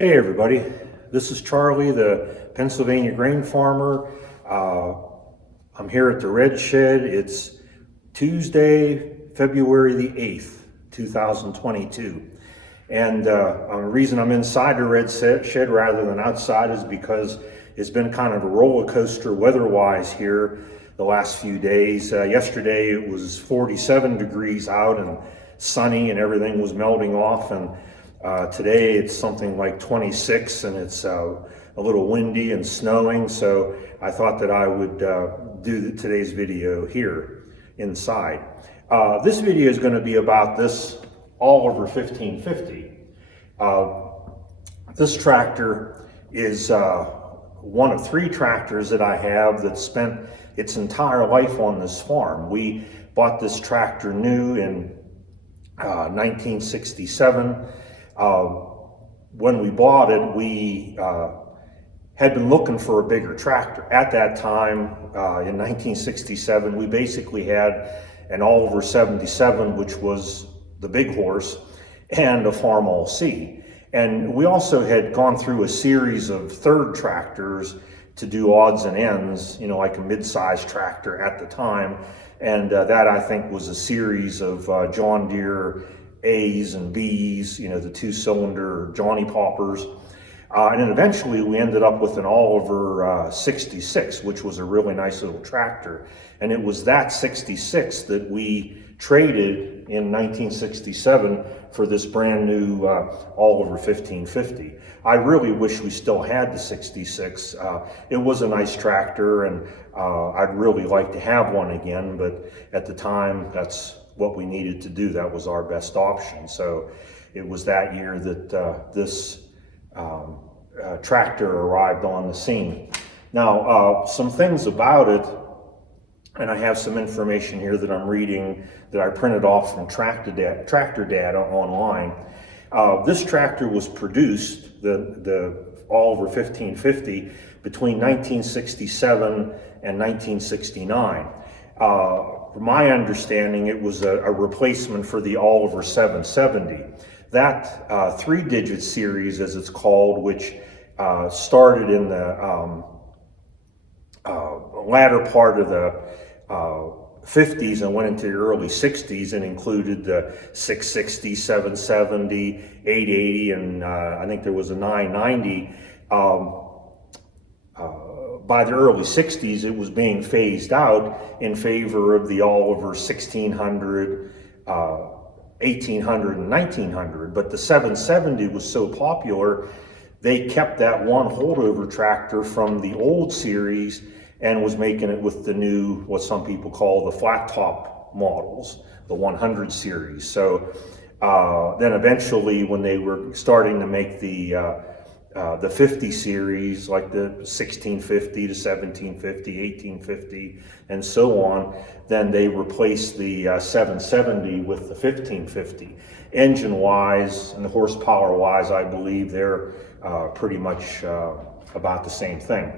Hey everybody, this is Charlie, the Pennsylvania grain farmer. I'm here at the Red Shed. It's Tuesday, February the 8th, 2022. And the reason I'm inside the Red Shed rather than outside is because it's been kind of a roller coaster weather-wise here the last few days. Yesterday it was 47 degrees out and sunny and everything was melting off, and today it's something like 26 and it's a little windy and snowing, so I thought that I would do today's video here inside. This video is going to be about this Oliver 1550. This tractor is one of three tractors that I have that spent its entire life on this farm. We bought this tractor new in 1967. When we bought it, we had been looking for a bigger tractor. At that time, in 1967, we basically had an Oliver 77, which was the big horse, and a Farm All C. And we also had gone through a series of third tractors to do odds and ends, you know, like a mid-sized tractor at the time. And that, I think, was a series of John Deere A's and B's, you know, the two-cylinder Johnny Poppers. And then eventually we ended up with an Oliver 66, which was a really nice little tractor. And it was that 66 that we traded in 1967 for this brand new Oliver 1550. I really wish we still had the 66. It was a nice tractor, and I'd really like to have one again, but at the time, that's what we needed to do. That was our best option. So it was that year that this tractor arrived on the scene. Now, some things about it, and I have some information here that I'm reading that I printed off from Tractor Data online. This tractor was produced, the Oliver 1550, between 1967 and 1969. From my understanding, it was a replacement for the Oliver 770. That three-digit series, as it's called, which started in the latter part of the 50s and went into the early 60s and included the 660, 770, 880, and I think there was a 990. By the early 60s, it was being phased out in favor of the Oliver 1600, 1800, and 1900. But the 770 was so popular, they kept that one holdover tractor from the old series and was making it with the new, what some people call the flat top models, the 100 series. So then eventually, when they were starting to make the 50 series, like the 1650 to 1750, 1850, and so on, then they replaced the 770 with the 1550. Engine-wise and horsepower-wise, I believe they're pretty much about the same thing.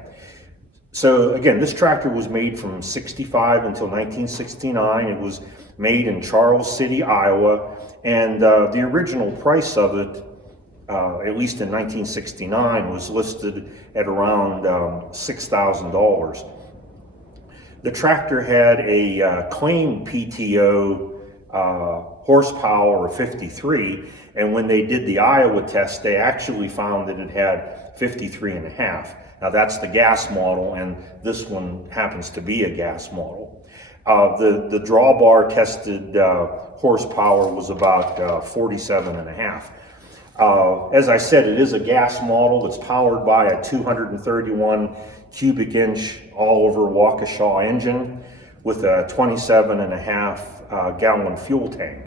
So again, this tractor was made from 65 until 1969. It was made in Charles City, Iowa, and the original price of it, at least in 1969, was listed at around $6,000. The tractor had a claimed PTO horsepower of 53, and when they did the Iowa test, they actually found that it had 53 and a half. Now that's the gas model, and this one happens to be a gas model. The drawbar tested horsepower was about 47 and a half. As I said, it is a gas model that's powered by a 231 cubic inch Oliver Waukesha engine with a 27 and a half gallon fuel tank.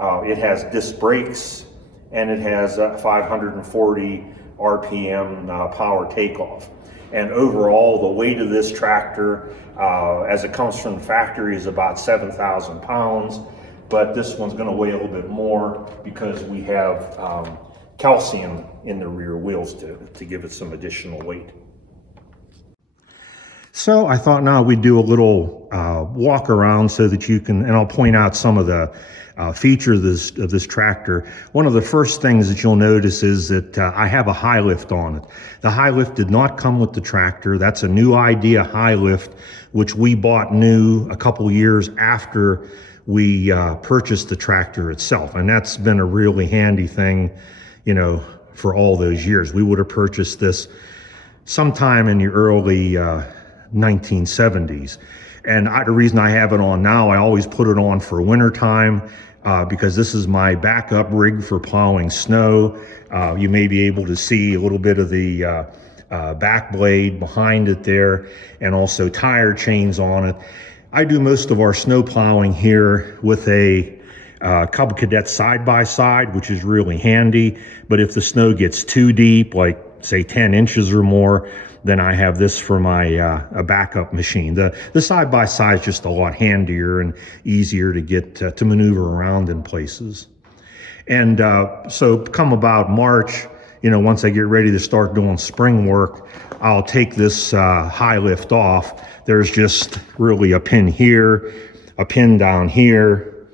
It has disc brakes, and it has 540 RPM power takeoff. And overall, the weight of this tractor, as it comes from the factory, is about 7,000 pounds. But this one's going to weigh a little bit more because we have calcium in the rear wheels to give it some additional weight. So I thought now we'd do a little walk around so that you can, and I'll point out some of the features of this tractor. One of the first things that you'll notice is that I have a high lift on it. The high lift did not come with the tractor. That's a new idea high lift, which we bought new a couple years after we purchased the tractor itself. And that's been a really handy thing, you know, for all those years. We would have purchased this sometime in the early 1970s. And the reason I have it on now, I always put it on for winter time because this is my backup rig for plowing snow. You may be able to see a little bit of the back blade behind it there, and also tire chains on it. I do most of our snow plowing here with a Cub Cadet side-by-side, which is really handy. But if the snow gets too deep, like say 10 inches or more, then I have this for my a backup machine. The side-by-side is just a lot handier and easier to get to maneuver around in places. And so come about March, you know, once I get ready to start doing spring work, I'll take this high lift off. There's just really a pin here, a pin down here,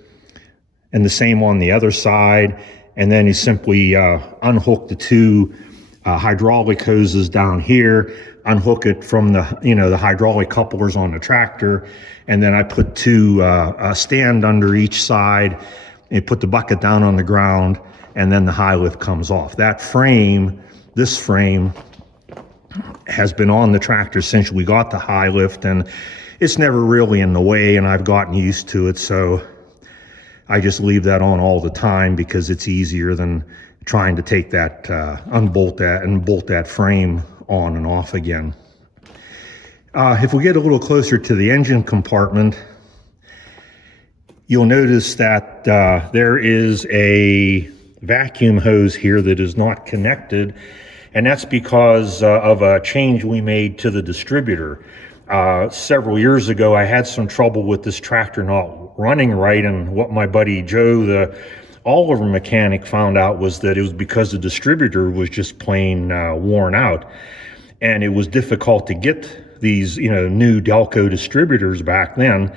and the same on the other side. And then you simply unhook the two hydraulic hoses down here, unhook it from the, you know, the hydraulic couplers on the tractor, and then I put two a stand under each side, and put the bucket down on the ground, and then the high lift comes off. That frame, this frame, has been on the tractor since we got the high lift, and it's never really in the way, and I've gotten used to it, so I just leave that on all the time because it's easier than trying to take that, unbolt that and bolt that frame on and off again. If we get a little closer to the engine compartment, you'll notice that there is a vacuum hose here that is not connected, and that's because of a change we made to the distributor. Several years ago, I had some trouble with this tractor not running right, and what my buddy Joe, the all-over mechanic, found out was that it was because the distributor was just plain worn out, and it was difficult to get these, you know, new Delco distributors back then.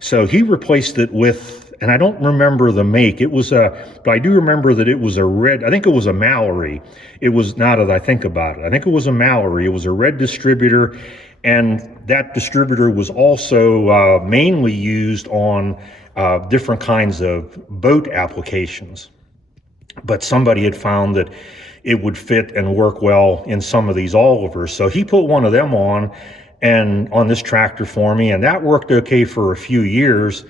So he replaced it with, and I don't remember the make. It was but I do remember that it was a red. I think it was a Mallory. It was, now that I think about it, I think it was a Mallory. It was a red distributor, and that distributor was also mainly used on different kinds of boat applications. But somebody had found that it would fit and work well in some of these Olivers. So he put one of them on this tractor for me, and that worked okay for a few years.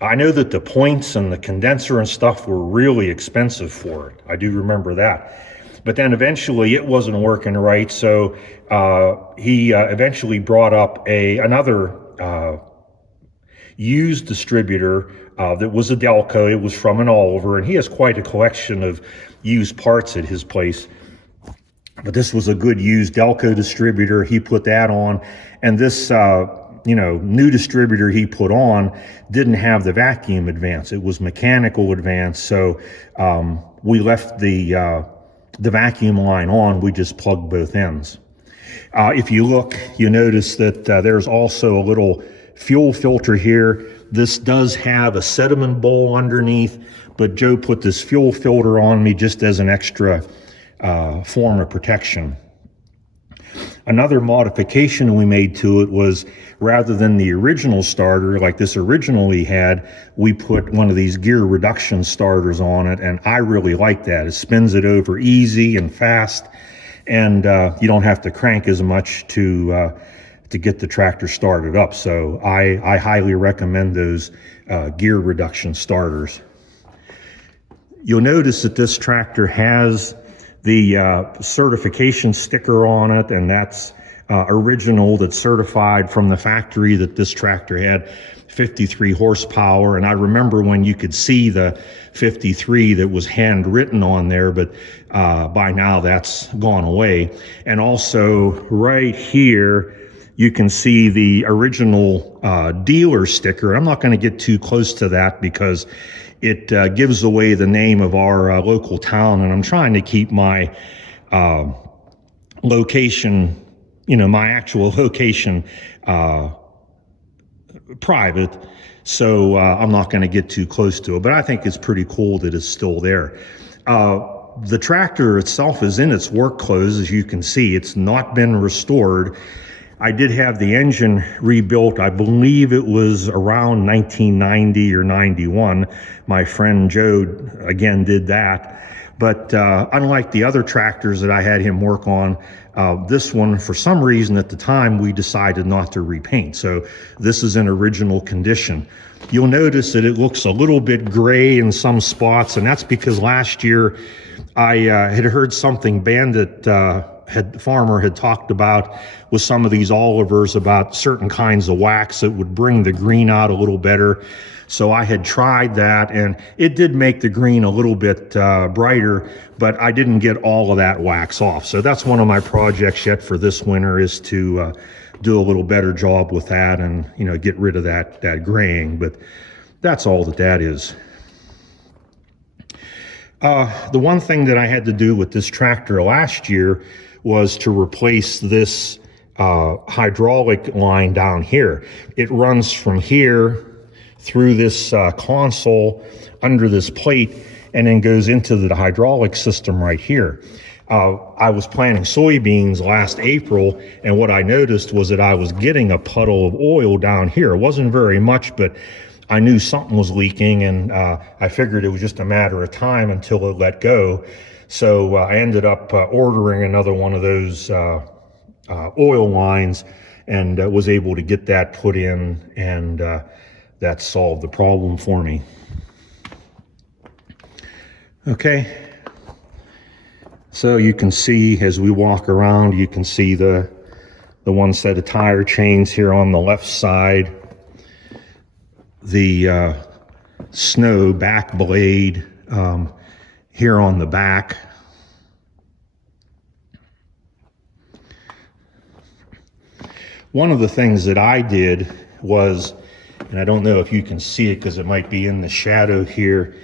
I know that the points and the condenser and stuff were really expensive for it. I do remember that. But then eventually it wasn't working right, so he eventually brought up another used distributor that was a Delco. It was from an Oliver, and he has quite a collection of used parts at his place. But this was a good used Delco distributor. He put that on, and this new distributor he put on didn't have the vacuum advance. It was mechanical advance, so we left the vacuum line on. We just plugged both ends. If you look, you notice that there's also a little fuel filter here. This does have a sediment bowl underneath, but Joe put this fuel filter on me just as an extra form of protection. Another modification we made to it was, rather than the original starter like this originally had, we put one of these gear reduction starters on it, and I really like that. It spins it over easy and fast, and you don't have to crank as much to get the tractor started up. So I highly recommend those gear reduction starters. You'll notice that this tractor has the certification sticker on it, and that's original, that's certified from the factory, that this tractor had 53 horsepower. And I remember when you could see the 53 that was handwritten on there, but by now that's gone away. And also right here, you can see the original dealer sticker. I'm not going to get too close to that because it gives away the name of our local town, and I'm trying to keep my location my actual location private, so I'm not going to get too close to it, but I think it's pretty cool that it's still there. The tractor itself is in its work clothes, as you can see. It's not been restored. I did have the engine rebuilt. I believe it was around 1990 or 91. My friend Joe, again, did that. But unlike the other tractors that I had him work on, this one, for some reason at the time, we decided not to repaint. So this is in original condition. You'll notice that it looks a little bit gray in some spots, and that's because last year I had heard something Bandit farmer had talked about with some of these Olivers about certain kinds of wax that would bring the green out a little better. So I had tried that, and it did make the green a little bit brighter, but I didn't get all of that wax off. So that's one of my projects yet for this winter, is to do a little better job with that and get rid of that graying. But that's all that is. The one thing that I had to do with this tractor last year was to replace this hydraulic line down here. It runs from here through this console under this plate and then goes into the hydraulic system right here. I was planting soybeans last April, and what I noticed was that I was getting a puddle of oil down here. It wasn't very much, but I knew something was leaking, and I figured it was just a matter of time until it let go. So I ended up ordering another one of those oil lines, and was able to get that put in, and that solved the problem for me. Okay, so you can see as we walk around, you can see the one set of tire chains here on the left side, the snow back blade here on the back. One of the things that I did was, and I don't know if you can see it because it might be in the shadow here,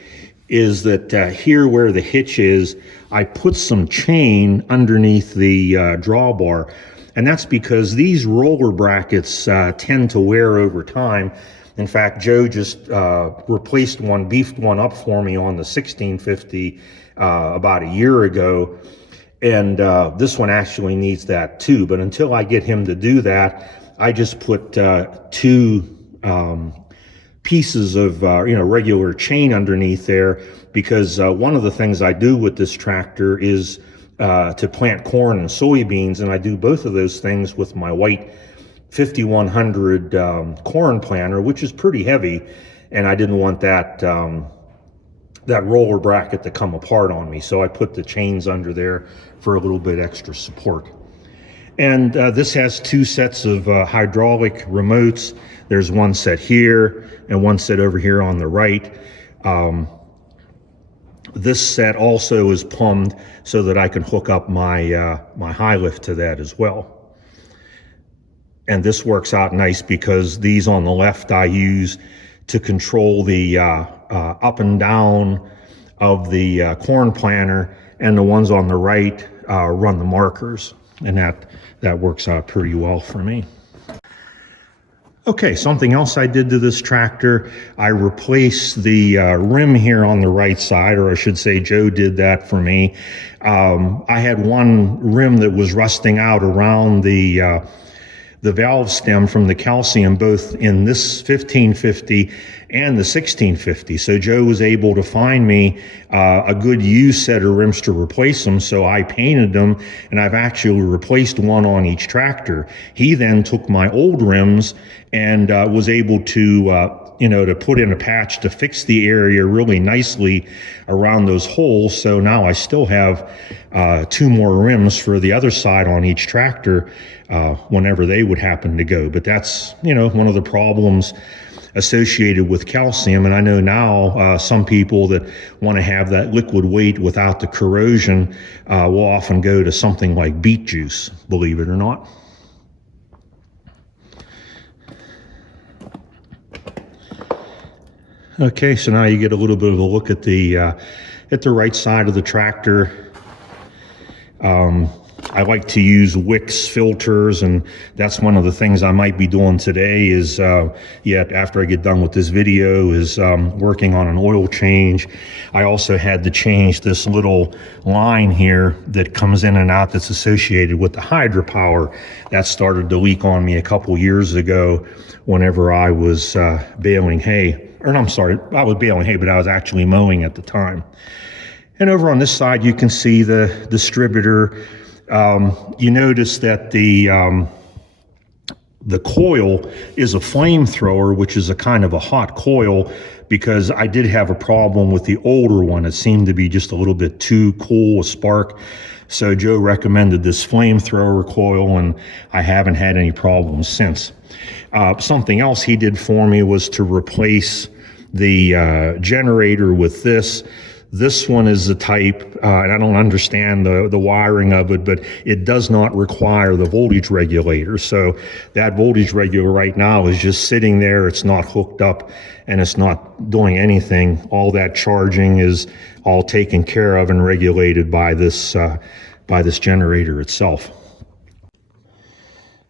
is that here where the hitch is, I put some chain underneath the drawbar. And that's because these roller brackets tend to wear over time. In fact, Joe just replaced one, beefed one up for me on the 1650 about a year ago. And this one actually needs that too. But until I get him to do that, I just put two pieces of regular chain underneath there, because one of the things I do with this tractor is to plant corn and soybeans, and I do both of those things with my white 5100 corn planter, which is pretty heavy, and I didn't want that that roller bracket to come apart on me, so I put the chains under there for a little bit extra support. And this has two sets of hydraulic remotes. There's one set here and one set over here on the right. This set also is plumbed so that I can hook up my my high lift to that as well. And this works out nice because these on the left I use to control the up and down of the corn planter, and the ones on the right run the markers, and that works out pretty well for me. Okay, something else I did to this tractor, I replaced the rim here on the right side, or I should say Joe did that for me. I had one rim that was rusting out around the valve stem from the calcium, both in this 1550 and the 1650. So Joe was able to find me a good used set of rims to replace them. So I painted them, and I've actually replaced one on each tractor. He then took my old rims and was able to to put in a patch to fix the area really nicely around those holes. So now I still have two more rims for the other side on each tractor whenever they would happen to go. But that's, one of the problems associated with calcium. And I know now some people that want to have that liquid weight without the corrosion will often go to something like beet juice, believe it or not. Okay, so now you get a little bit of a look at the right side of the tractor. I like to use Wix filters, and that's one of the things I might be doing today is, after I get done with this video, is working on an oil change. I also had to change this little line here that comes in and out that's associated with the hydropower. That started to leak on me a couple years ago whenever I was baling hay. Or I'm sorry, I was baling hay, but I was actually mowing at the time. And over on this side, you can see the distributor. You notice that the coil is a flamethrower, which is a kind of a hot coil, because I did have a problem with the older one. It seemed to be just a little bit too cool, a spark. So Joe recommended this flamethrower coil, and I haven't had any problems since. Something else he did for me was to replace the generator with this. This one is the type, and I don't understand the wiring of it, but it does not require the voltage regulator. So that voltage regulator right now is just sitting there. It's not hooked up and it's not doing anything. All that charging is all taken care of and regulated by this generator itself.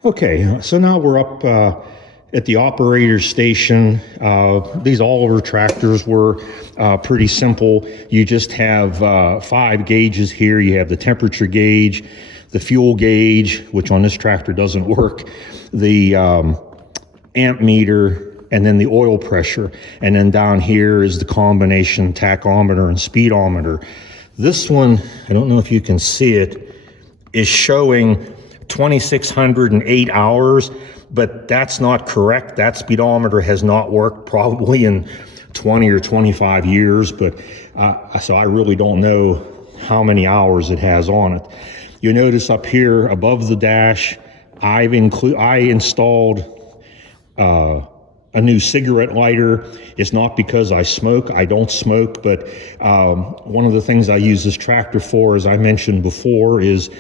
Okay, so now we're up at the operator station. These Oliver tractors were pretty simple. You just have 5 gauges here. You have the temperature gauge, the fuel gauge, which on this tractor doesn't work, the amp meter, and then the oil pressure. And then down here is the combination tachometer and speedometer. This one, I don't know if you can see it, is showing 2,608 hours. But that's not correct. That speedometer has not worked probably in 20 or 25 years, but so I really don't know how many hours it has on it. You notice up here above the dash, I installed a new cigarette lighter. It's not because I smoke. I don't smoke, but one of the things I use this tractor for, as I mentioned before, is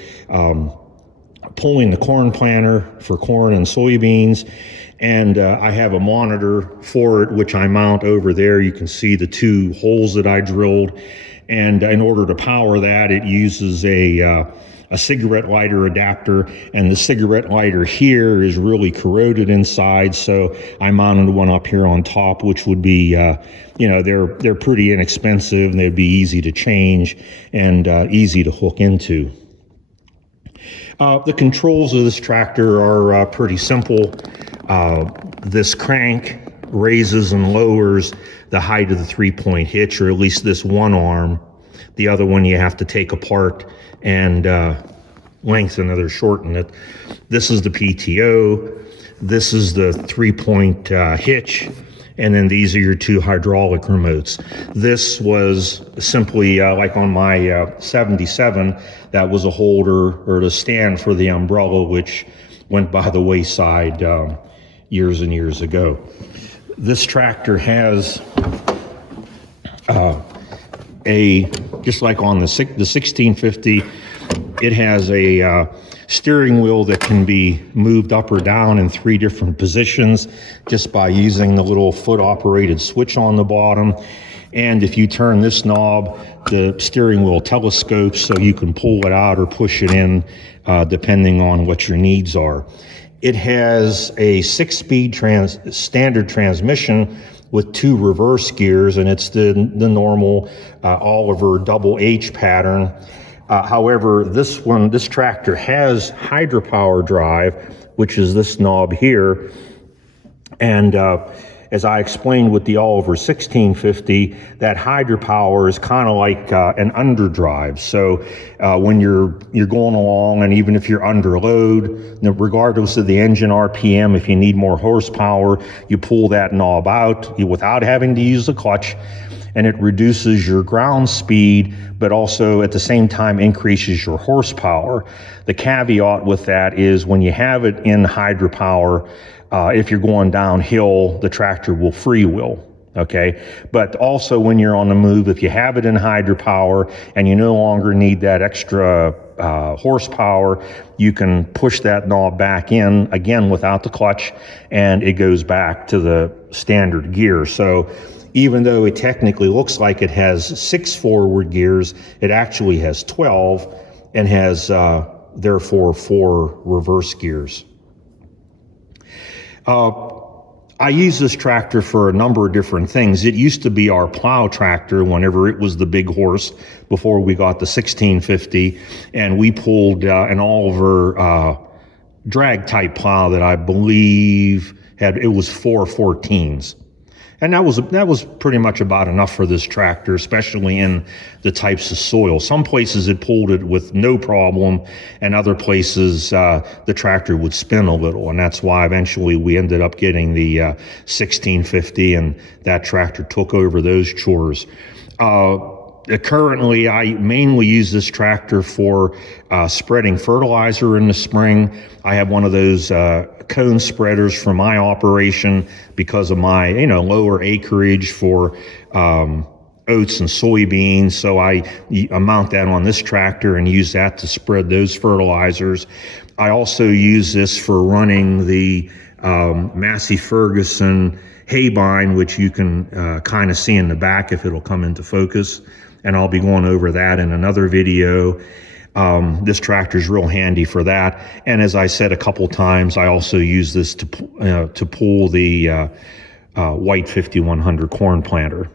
pulling the corn planter for corn and soybeans, and I have a monitor for it which I mount over there. You can see the 2 holes that I drilled, and in order to power that, it uses a cigarette lighter adapter, and the cigarette lighter here is really corroded inside, so I mounted one up here on top, which would be they're pretty inexpensive and they'd be easy to change and easy to hook into. The controls of this tractor are pretty simple. This crank raises and lowers the height of the 3-point hitch, or at least this one arm. The other one you have to take apart and lengthen it or shorten it. This is the PTO. This is the 3-point hitch. And then these are your 2 hydraulic remotes. This was simply like on my 77, that was a holder or the stand for the umbrella, which went by the wayside years and years ago. This tractor has just like on the 1650, it has a steering wheel that can be moved up or down in 3 different positions just by using the little foot operated switch on the bottom. And if you turn this knob, the steering wheel telescopes so you can pull it out or push it in depending on what your needs are. It has a 6-speed standard transmission with 2 reverse gears, and it's the normal Oliver double H pattern. However, this tractor has hydropower drive, which is this knob here. And as I explained with the Oliver 1650, that hydropower is kind of like an underdrive. So when you're going along, and even if you're under load, regardless of the engine RPM, if you need more horsepower, you pull that knob out without having to use the clutch, and it reduces your ground speed, but also at the same time increases your horsepower. The caveat with that is when you have it in hydropower, if you're going downhill, the tractor will freewheel, okay? But also when you're on the move, if you have it in hydropower and you no longer need that extra horsepower, you can push that knob back in, again without the clutch, and it goes back to the standard gear. So even though it technically looks like it has 6 forward gears, it actually has 12 and has therefore 4 reverse gears. I use this tractor for a number of different things. It used to be our plow tractor whenever it was the big horse before we got the 1650, and we pulled an Oliver drag type plow that I believe it was 414s. And that was pretty much about enough for this tractor, especially in the types of soil. Some places it pulled it with no problem, and other places the tractor would spin a little, and that's why eventually we ended up getting the 1650, and that tractor took over those chores. Currently, I mainly use this tractor for spreading fertilizer in the spring. I have one of those cone spreaders for my operation because of my lower acreage for oats and soybeans. So I mount that on this tractor and use that to spread those fertilizers. I also use this for running the Massey Ferguson haybine, which you can kind of see in the back if it'll come into focus. And I'll be going over that in another video. This tractor is real handy for that. And as I said a couple times, I also use this to pull the white 5100 corn planter.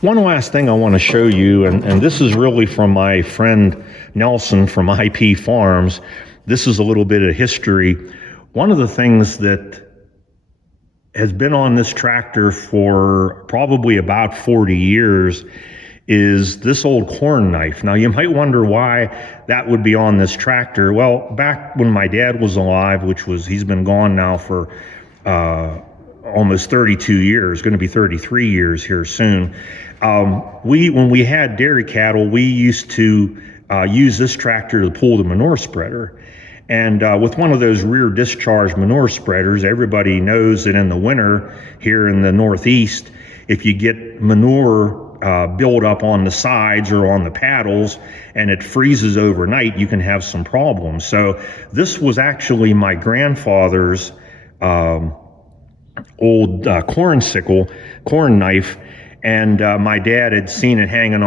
One last thing I want to show you, and this is really from my friend Nelson from IP Farms. This is a little bit of history. One of the things that has been on this tractor for probably about 40 years is this old corn knife. Now you might wonder why that would be on this tractor. Well, back when my dad was alive, he's been gone now for almost 32 years, going to be 33 years here soon. When we had dairy cattle, we used to use this tractor to pull the manure spreader. And with one of those rear discharge manure spreaders, everybody knows that in the winter here in the Northeast, if you get manure build up on the sides or on the paddles and it freezes overnight, you can have some problems. So this was actually my grandfather's old corn knife, and my dad had seen it hanging on